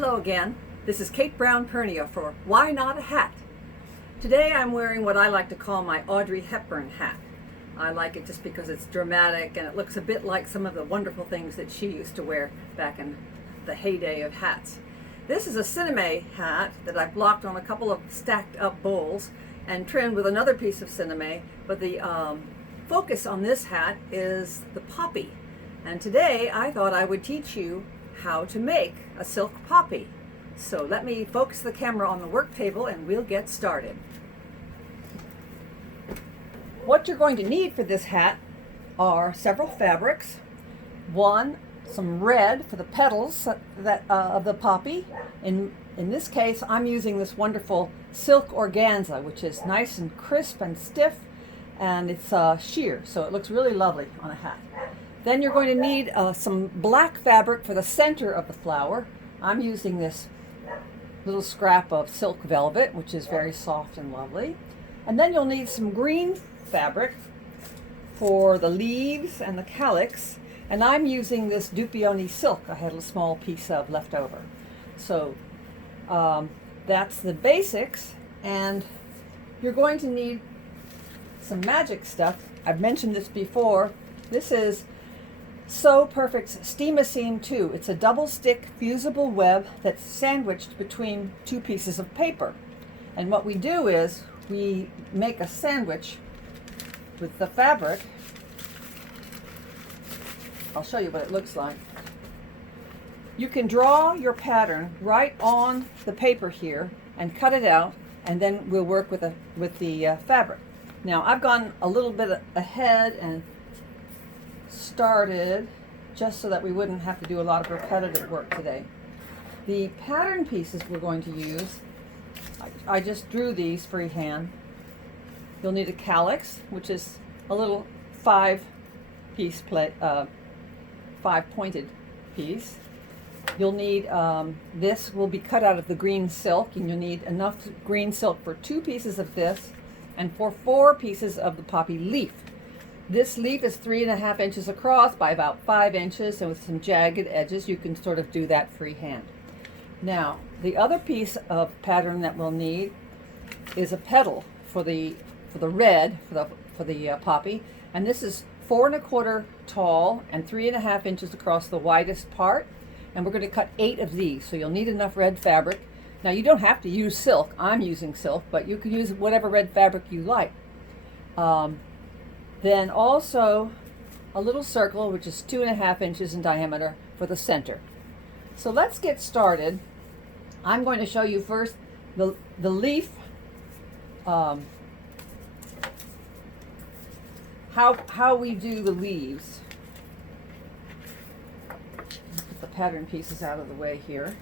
Hello again. This is Kate Brown Pernia for Why Not a Hat? Today I'm wearing what I like to call my Audrey Hepburn hat. I like it just because it's dramatic and it looks a bit like some of the wonderful things that she used to wear back in the heyday of hats. This is a Cineme hat that I blocked on a couple of stacked up bowls and trimmed with another piece of Cineme, but the focus on this hat is the poppy. And today I thought I would teach you how to make a silk poppy. So let me focus the camera on the work table and we'll get started. What you're going to need for this hat are several fabrics. One, some red for the petals of the poppy. In this case, I'm using this wonderful silk organza, which is nice and crisp and stiff, and it's sheer, so it looks really lovely on a hat. Then you're going to need some black fabric for the center of the flower. I'm using this little scrap of silk velvet, which is very soft and lovely. And then you'll need some green fabric for the leaves and the calyx. And I'm using this Dupioni silk I had a small piece of left over. So that's the basics. And you're going to need some magic stuff. I've mentioned this before. This is Sew Perfect's Steam-A-Seam 2. It's a double stick fusible web that's sandwiched between two pieces of paper. And what we do is we make a sandwich with the fabric. I'll show you what it looks like. You can draw your pattern right on the paper here and cut it out, and then we'll work with the fabric. Now I've gone a little bit ahead and started just so that we wouldn't have to do a lot of repetitive work today. The pattern pieces we're going to use, I just drew these freehand. You'll need a calyx, which is a little five pointed piece. You'll need, this will be cut out of the green silk, and you'll need enough green silk for 2 pieces of this and for 4 pieces of the poppy leaf. This leaf is 3.5 inches across by about 5 inches, and with some jagged edges, you can sort of do that freehand. Now, the other piece of pattern that we'll need is a petal for the red for the poppy, and this is 4 1/4 tall and 3.5 inches across the widest part, and we're going to cut 8 of these. So you'll need enough red fabric. Now you don't have to use silk. I'm using silk, but you can use whatever red fabric you like. Then also a little circle, which is 2.5 inches in diameter for the center. So let's get started. I'm going to show you first the leaf, how we do the leaves. Put the pattern pieces out of the way here.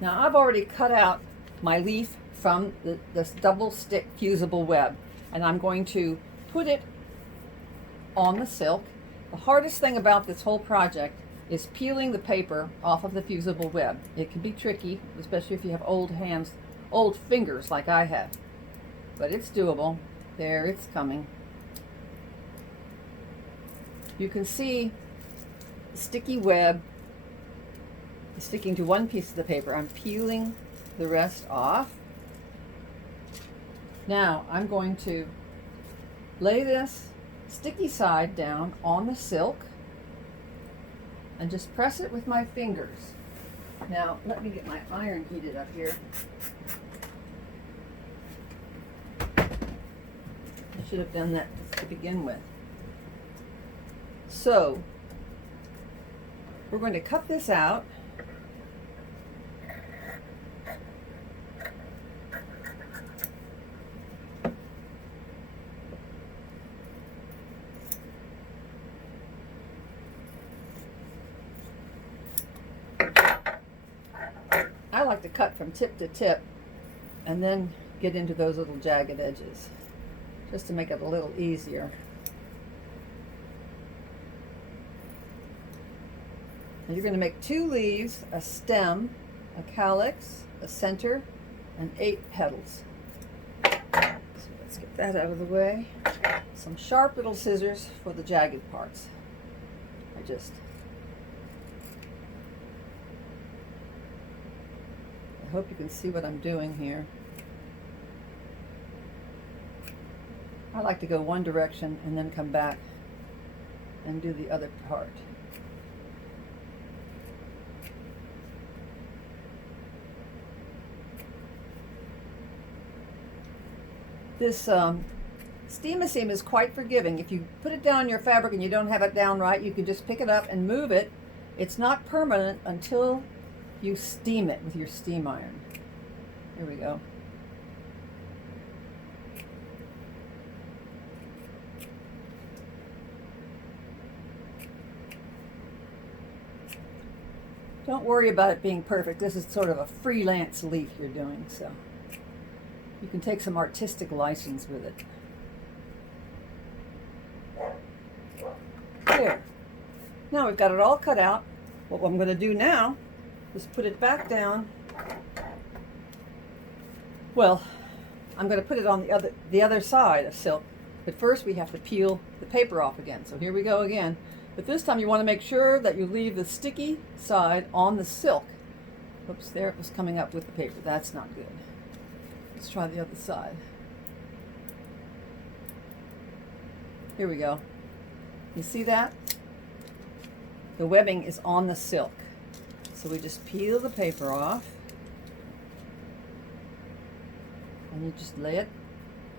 Now I've already cut out my leaf from this double stick fusible web, and I'm going to put it on the silk. The hardest thing about this whole project is peeling the paper off of the fusible web. It can be tricky, especially if you have old hands, old fingers like I have, but it's doable. There, it's coming. You can see the sticky web is sticking to one piece of the paper. I'm peeling the rest off. Now I'm going to lay this sticky side down on the silk and just press it with my fingers. Now let me get my iron heated up here. I should have done that to begin with. So we're going to cut this out. I like to cut from tip to tip and then get into those little jagged edges, just to make it a little easier. And you're going to make 2 leaves, a stem, a calyx, a center, and 8 petals. So let's get that out of the way. Some sharp little scissors for the jagged parts. I just I hope you can see what I'm doing here. I like to go one direction and then come back and do the other part. This Steam-A-Seam is quite forgiving. If you put it down your fabric and you don't have it down right, you can just pick it up and move it. It's not permanent until you steam it with your steam iron. Here we go. Don't worry about it being perfect. This is sort of a freelance leaf you're doing, so you can take some artistic license with it. There. Now we've got it all cut out. What I'm going to do now is put it back down. Well, I'm going to put it on the other side of silk, but first we have to peel the paper off again. So here we go again. But this time you want to make sure that you leave the sticky side on the silk. Oops, there it was coming up with the paper. That's not good. Let's try the other side. Here we go. You see that? The webbing is on the silk. So we just peel the paper off. And you just lay it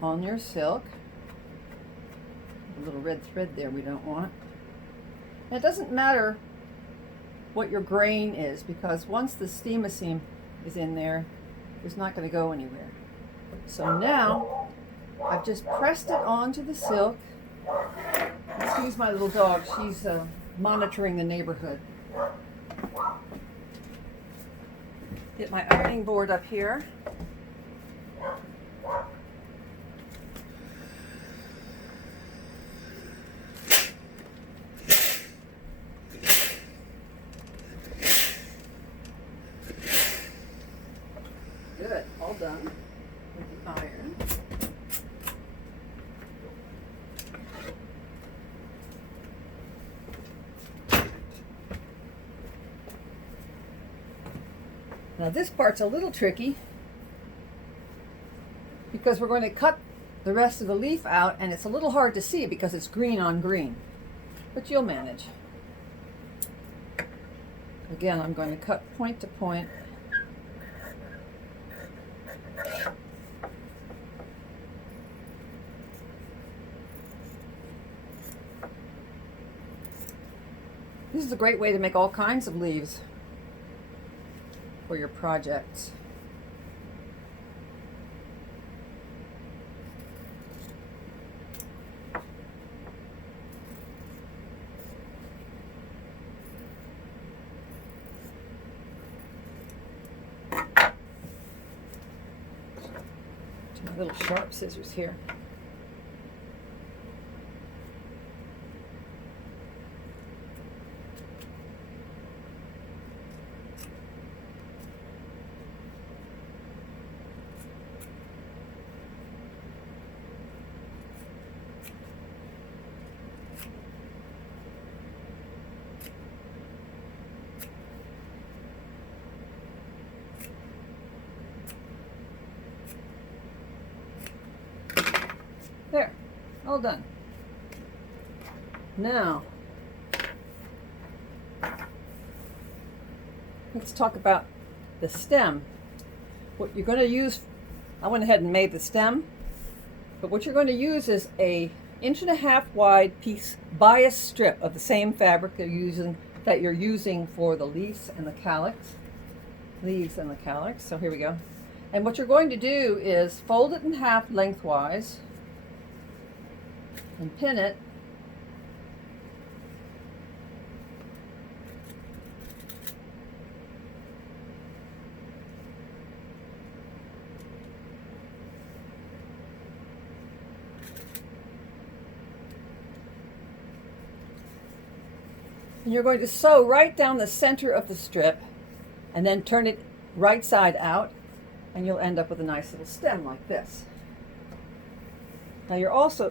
on your silk. A little red thread there we don't want. And it doesn't matter what your grain is, because once the Steam-A-Seam is in there, it's not going to go anywhere. So now I've just pressed it onto the silk. Excuse my little dog, she's monitoring the neighborhood. Get my ironing board up here. Good, all done with the iron. Now this part's a little tricky because we're going to cut the rest of the leaf out, and it's a little hard to see because it's green on green, but you'll manage. Again, I'm going to cut point to point. This is a great way to make all kinds of leaves for your projects. My little sharp scissors here. There, all done. Now, let's talk about the stem. What you're going to use, I went ahead and made the stem, but what you're going to use is a 1.5 inch wide piece bias strip of the same fabric that you're using for the leaves and the calyx. So here we go. And what you're going to do is fold it in half lengthwise and pin it. And you're going to sew right down the center of the strip and then turn it right side out, and you'll end up with a nice little stem like this.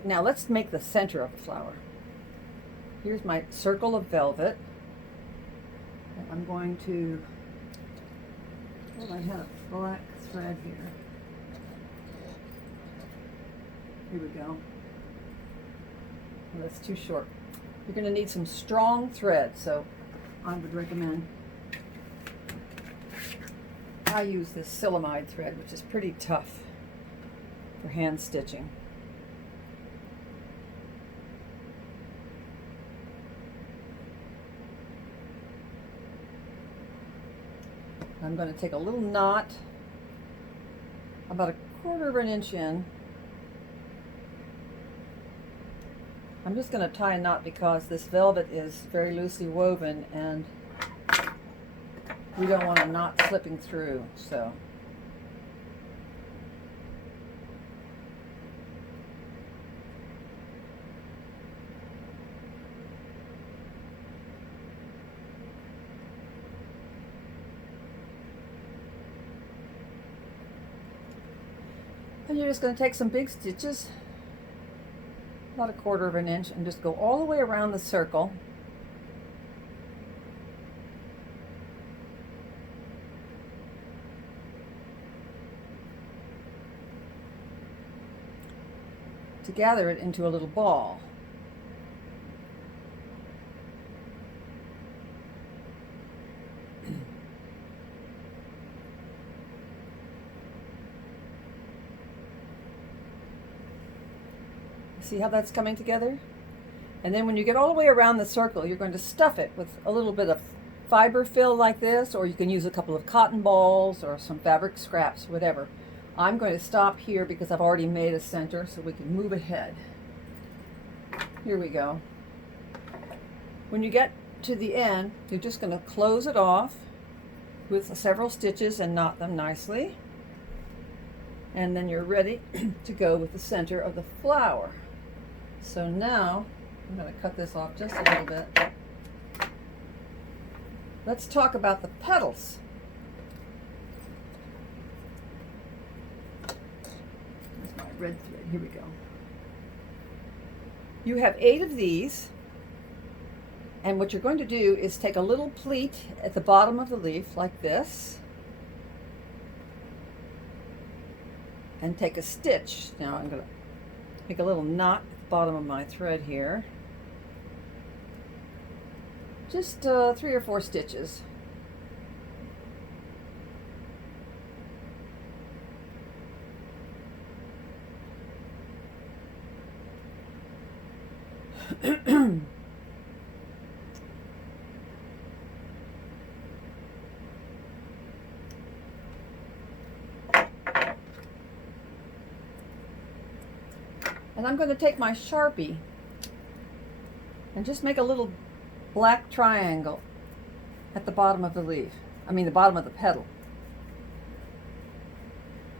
Now let's make the center of the flower. Here's my circle of velvet. And I'm going to Well, I have a black thread here. Here we go. Well, that's too short. You're going to need some strong thread, so I would recommend I use this Silamide thread, which is pretty tough for hand stitching. I'm going to take a little knot about 1/4 of an inch in. I'm just going to tie a knot because this velvet is very loosely woven and we don't want a knot slipping through, so. And you're just going to take some big stitches, about 1/4 of an inch, and just go all the way around the circle. To gather it into a little ball. See how that's coming together? And then when you get all the way around the circle, you're going to stuff it with a little bit of fiber fill like this, or you can use a couple of cotton balls or some fabric scraps, whatever. I'm going to stop here because I've already made a center so we can move ahead. Here we go. When you get to the end, you're just going to close it off with several stitches and knot them nicely. And then you're ready to go with the center of the flower. So now, I'm going to cut this off just a little bit. Let's talk about the petals. There's my red thread. Here we go. You have 8 of these, and what you're going to do is take a little pleat at the bottom of the leaf like this, and take a stitch. Now I'm going to make a little knot at the bottom of my thread here. Just 3 or 4 stitches. And I'm going to take my Sharpie and just make a little black triangle at the bottom of the leaf. I mean the bottom of the petal.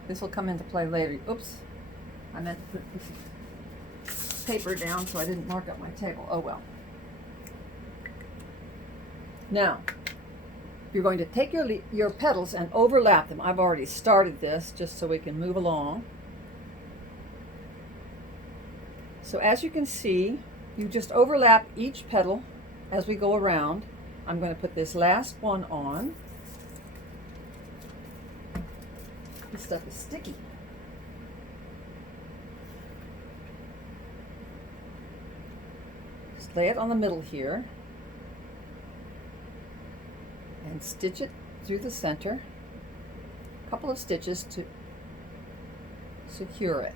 This will come into play later. Oops, I meant to put this paper down so I didn't mark up my table. Oh well. Now, you're going to take your petals and overlap them. I've already started this just so we can move along. So as you can see, you just overlap each petal as we go around. I'm going to put this last one on. This stuff is sticky. Just lay it on the middle here and stitch it through the center. A couple of stitches to secure it.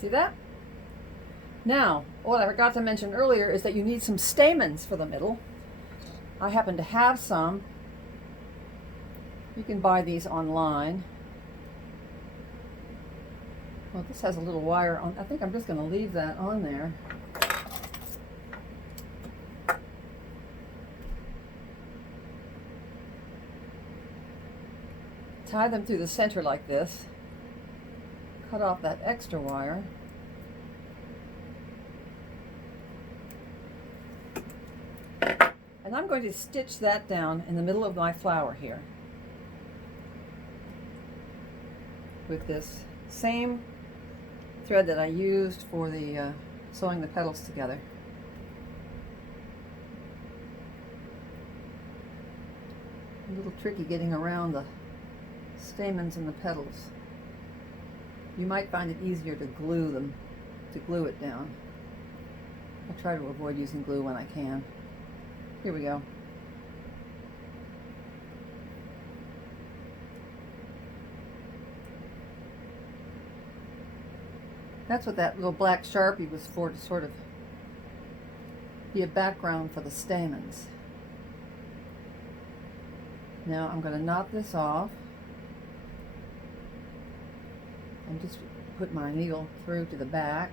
See that? Now, what I forgot to mention earlier is that you need some stamens for the middle. I happen to have some. You can buy these online. Well, this has a little wire on. I think I'm just going to leave that on there. Tie them through the center like this. Cut off that extra wire. And I'm going to stitch that down in the middle of my flower here. with this same thread that I used for the sewing the petals together. A little tricky getting around the stamens and the petals. You might find it easier to glue them, to glue it down. I try to avoid using glue when I can. Here we go. That's what that little black Sharpie was for, to sort of be a background for the stamens. Now I'm going to knot this off and just put my needle through to the back.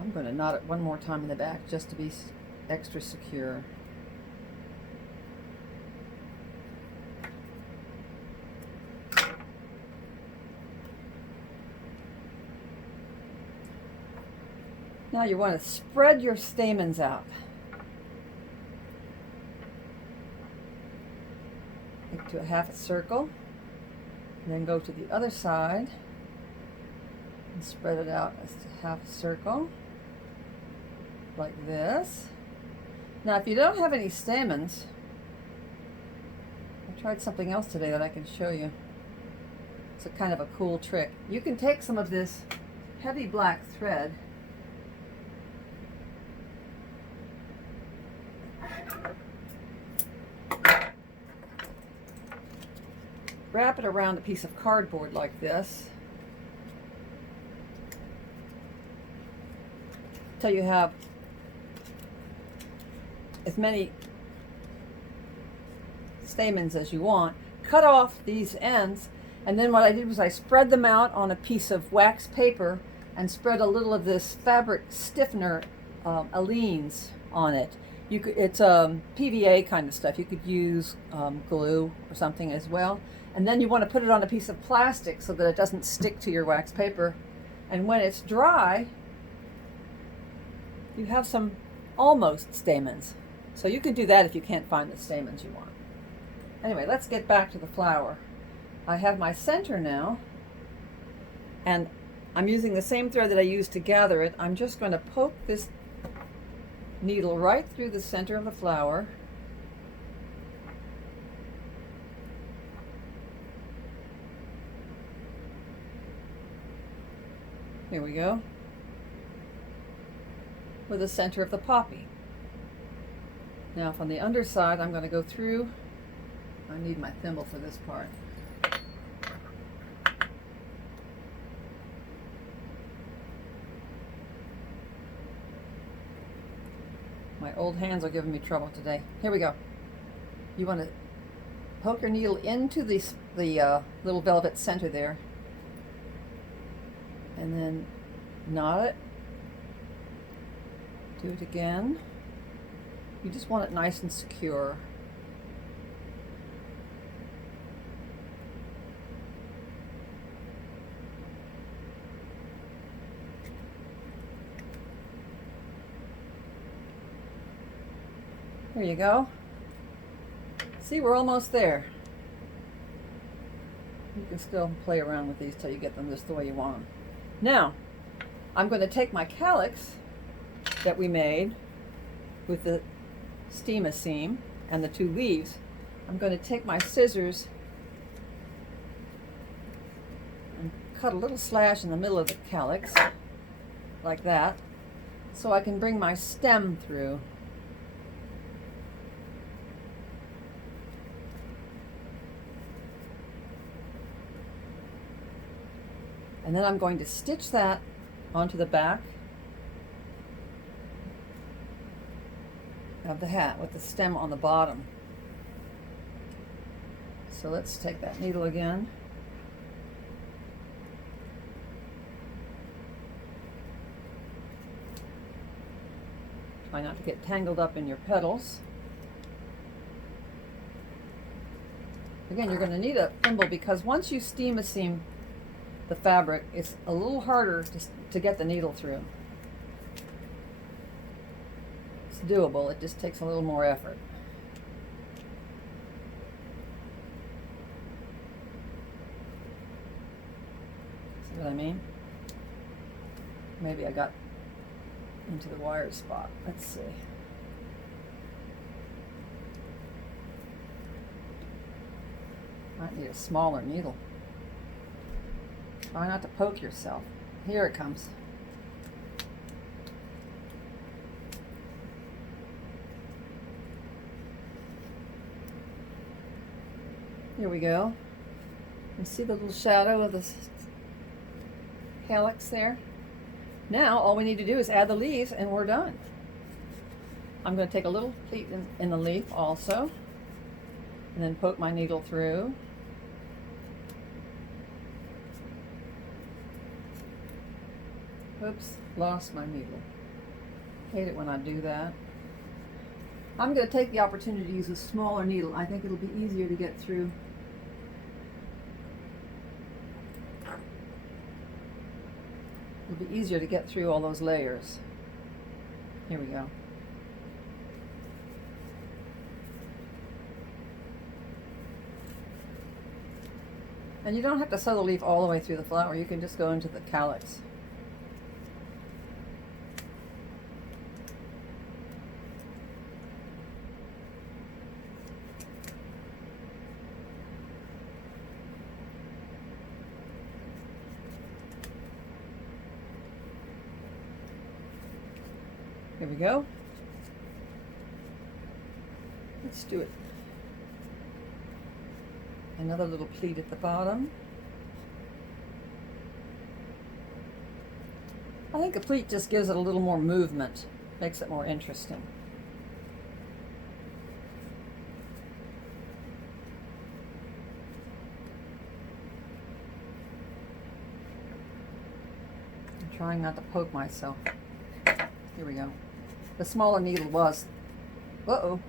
I'm going to knot it one more time in the back just to be extra secure. Now you want to spread your stamens out. Make to a half a circle, and then go to the other side and spread it out as a half a circle, like this. Now if you don't have any stamens, I tried something else today that I can show you. It's a kind of a cool trick. You can take some of this heavy black thread wrap it around a piece of cardboard like this till you have as many stamens as you want. Cut off these ends, and then what I did was I spread them out on a piece of wax paper and spread a little of this fabric stiffener, Aleene's, on it. It's PVA kind of stuff. You could use glue or something as well. And then you want to put it on a piece of plastic so that it doesn't stick to your wax paper. And when it's dry, you have some almost stamens. So you can do that if you can't find the stamens you want. Anyway, let's get back to the flower. I have my center now, and I'm using the same thread that I used to gather it. I'm just going to poke this needle right through the center of the flower. Here we go. With the center of the poppy. Now from the underside, I'm going to go through. I need my thimble for this part. My old hands are giving me trouble today. Here we go. You want to poke your needle into the little velvet center there, and then knot it. Do it again. You just want it nice and secure. There you go. See, we're almost there. You can still play around with these till you get them just the way you want them. Now, I'm going to take my calyx that we made with the Stema seam and the 2 leaves. I'm going to take my scissors and cut a little slash in the middle of the calyx, like that, so I can bring my stem through. And then I'm going to stitch that onto the back of the hat with the stem on the bottom. So let's take that needle again. Try not to get tangled up in your petals. Again, you're going to need a thimble because once you Stema seam the fabric, it's a little harder to get the needle through. It's doable, it just takes a little more effort. mean. Maybe I got into the wire spot. Let's see. Might need a smaller needle. Try not to poke yourself. Here it comes. Here we go. You see the little shadow of the calyx there? Now all we need to do is add the leaves and we're done. I'm going to take a little pleat in the leaf also and then poke my needle through. Oops, lost my needle. Hate it when I do that. I'm going to take the opportunity to use a smaller needle. I think it'll be easier to get through. It'll be easier to get through all those layers. Here we go. And you don't have to sew the leaf all the way through the flower. You can just go into the calyx. Here we go. Let's do it. Another little pleat at the bottom. I think a pleat just gives it a little more movement, makes it more interesting. I'm trying not to poke myself. Here we go. The smaller needle was, uh-oh,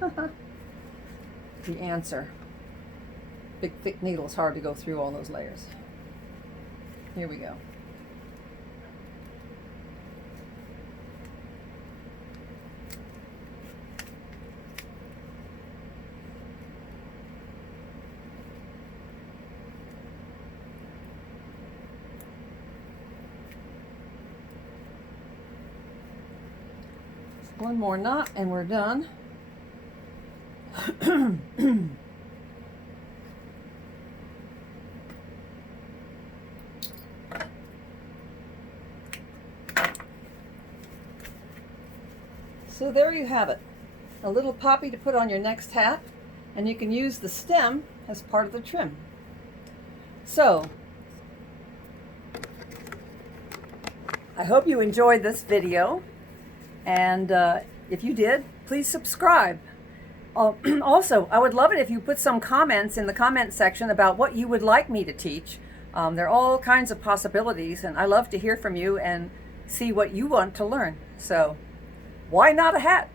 the answer. Big thick needle is hard to go through all those layers. Here we go. One more knot and we're done. So there you have it. A little poppy to put on your next hat, and you can use the stem as part of the trim. So, I hope you enjoyed this video. And if you did, please subscribe. Also, I would love it if you put some comments in the comment section about what you would like me to teach. There are all kinds of possibilities, and I love to hear from you and see what you want to learn. So, why not a hat?